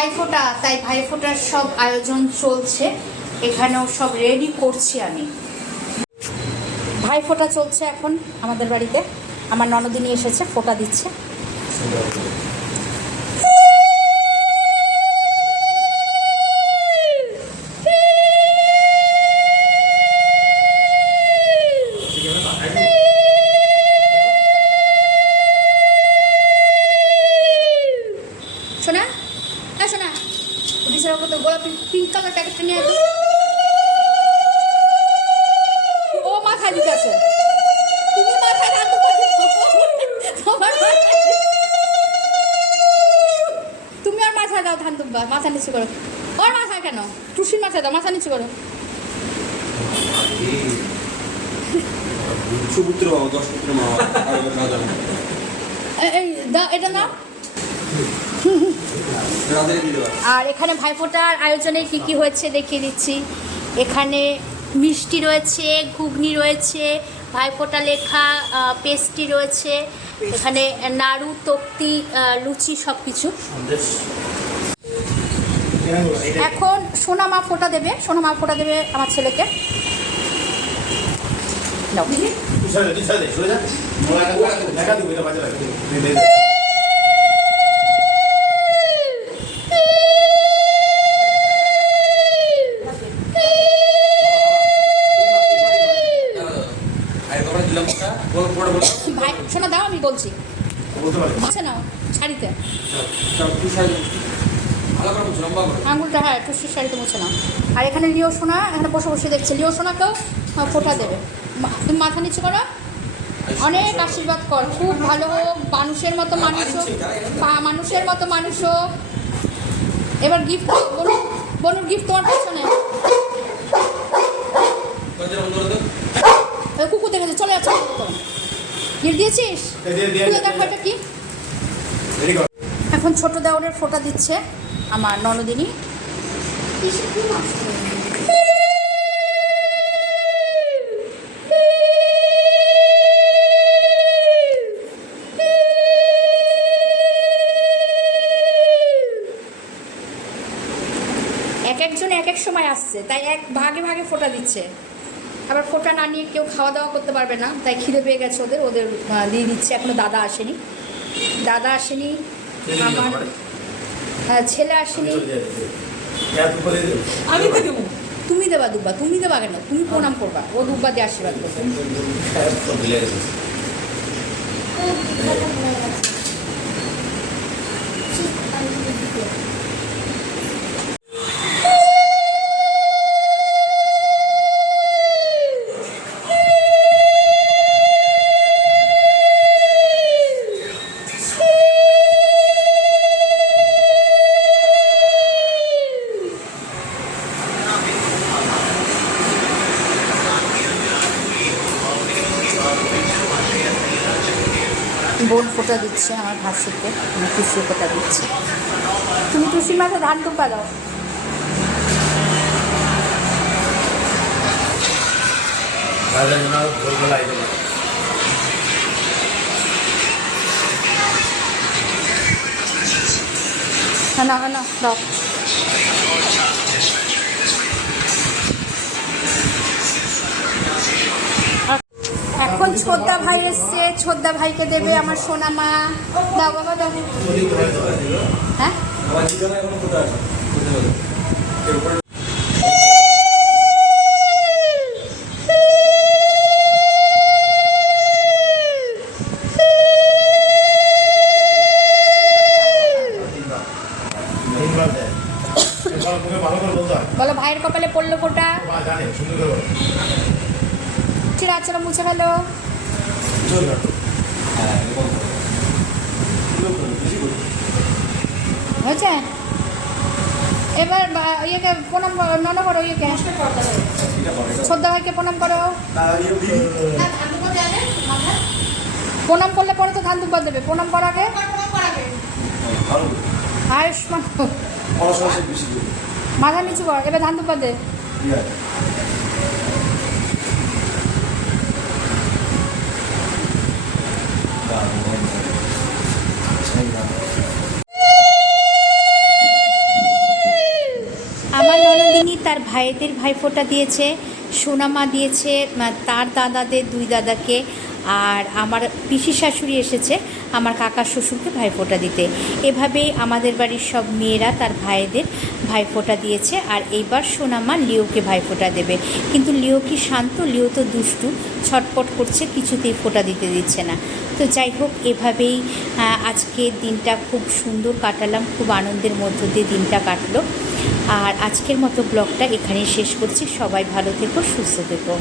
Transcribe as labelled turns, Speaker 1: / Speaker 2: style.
Speaker 1: ভাইফোঁটা, তাই ভাইফোঁটার সব আয়োজন চলছে। এখানেও সব রেডি করছি আমি। ভাইফোঁটা চলছে এখন আমাদের বাড়িতে। আমার ননদিনী এসেছে, ফোঁটা দিচ্ছে। গোলাপি পিঙ্ক কালার প্যাকেটটা নিয়ে ও মাথায় আছে। তুমি মাথায় রাখো তোমার তুমি আর মাথায় দাও ধান দুব্বা মাথা নিচু করো। ওর মাথায় কেন? টুসির মাথায় দাও মাথা নিচু করো।
Speaker 2: সুপুত্র বাবা দশ পুত্র মা
Speaker 1: এই দাও এটা না আর এখানে ভাইফোঁটার আয়োজনে কি কি হয়েছে দেখিয়ে দিচ্ছি। এখানে মিষ্টি রয়েছে, ঘুগনি রয়েছে, ভাইফোঁটা লেখা পেস্ট্রি রয়েছে, এখানে নাড়ু, তক্তি লুচি সব কিছু এখন সোনা মা ফোঁটা দেবে, সোনা মা ফোঁটা দেবে আমার ছেলেকে। ভাই সোনা দাও আমি বলছি। আচ্ছা নাও শাড়িতে। আঙুলটা হ্যাঁ টুসির শাড়িতে মুছে নাও। আর এখানে লিও সোনা এখানে বসে বসে দেখছে। লিও সোনাকেও ফোঁটা দেবে। তুমি মাথা নিচু করো। অনেক আশীর্বাদ কর। খুব ভালো হোক মানুষের মতো মানুষ হোক। মানুষের মতো মানুষ হোক। এবার গিফট বলুন বলুন গিফট তোমার পেছনে। কুকুর দেখেছে চলে যাচ্ছে। দিয়েছিস? কি? এখন ছোট দেওয়ারের ফোঁটা দিচ্ছে আমার ননদিনী। এক একজন এক এক সময় আসছে তাই এক ভাগে ভাগে ফোঁটা দিচ্ছে। আবার ফোঁটা না নিয়ে কেউ খাওয়া দাওয়া করতে পারবে না তাই খিদে পেয়ে গেছে ওদের ওদের দিয়ে দিচ্ছে। এখনও দাদা আসেনি। দাদা আসেনি আমার হ্যাঁ ছেলে আসেনি।
Speaker 3: আমি তো দেবো।
Speaker 1: তুমি দেবা দুব্বা তুমি দেবা কেন? তুমি প্রণাম করবা ও দুব্বা দিয়ে আশীর্বাদ করবে। বোন ফোঁটা দিচ্ছে, আমার ভাসিকে আমি টুসি ফোঁটা দিচ্ছি। তুমি টুসির মাথায় ধান টুপা দাও। হ্যাঁ না হ্যাঁ না দাও। এখন ছোদ্দা ভাই এসছে ছোদ্দা ভাইকে দেবে আমার সোনা মা। দাও বাবা দাও। হ্যাঁ? বলো ভাইয়ের কপালে পড়ল ফোটা? চিরা আচরা মুছে গেল হয়েছে? এবার ইয়েকে প্রণাম করো নন করো ইয়েকে। শ্রদ্ধা ভাইকে প্রণাম করো। প্রণাম করলে পরে তো ধান দুবার দেবে। প্রণাম আগে। আয়ুষ্মান। মাথা নিচু কর, এবার ধান দুবার দে তার ভাইদের ভাইফোঁটা দিয়েছে সোনামা দিয়েছে তার দাদাদের দুই দাদাকে আর আমার পিসি শাশুড়ি এসেছে আমার কাকার শ্বশুরকে ভাইফোঁটা দিতে। এভাবেই আমাদের বাড়ির সব মেয়েরা তার ভাইদের ভাইফোঁটা দিয়েছে আর এইবার সোনামা লিওকে ভাইফোঁটা দেবে। কিন্তু লিও কি শান্ত? লিও তো দুষ্টু ছটপট করছে কিছুতেই ফোঁটা দিতে দিচ্ছে না। তো যাই হোক এভাবেই আহ, আজকের দিনটা খুব সুন্দর কাটালাম খুব আনন্দের মধ্য দিয়ে দিনটা কাটলো। আর আজকের মতো ব্লগটা এখানেই শেষ করছি। সবাই ভালো থেকো সুস্থ থেকো।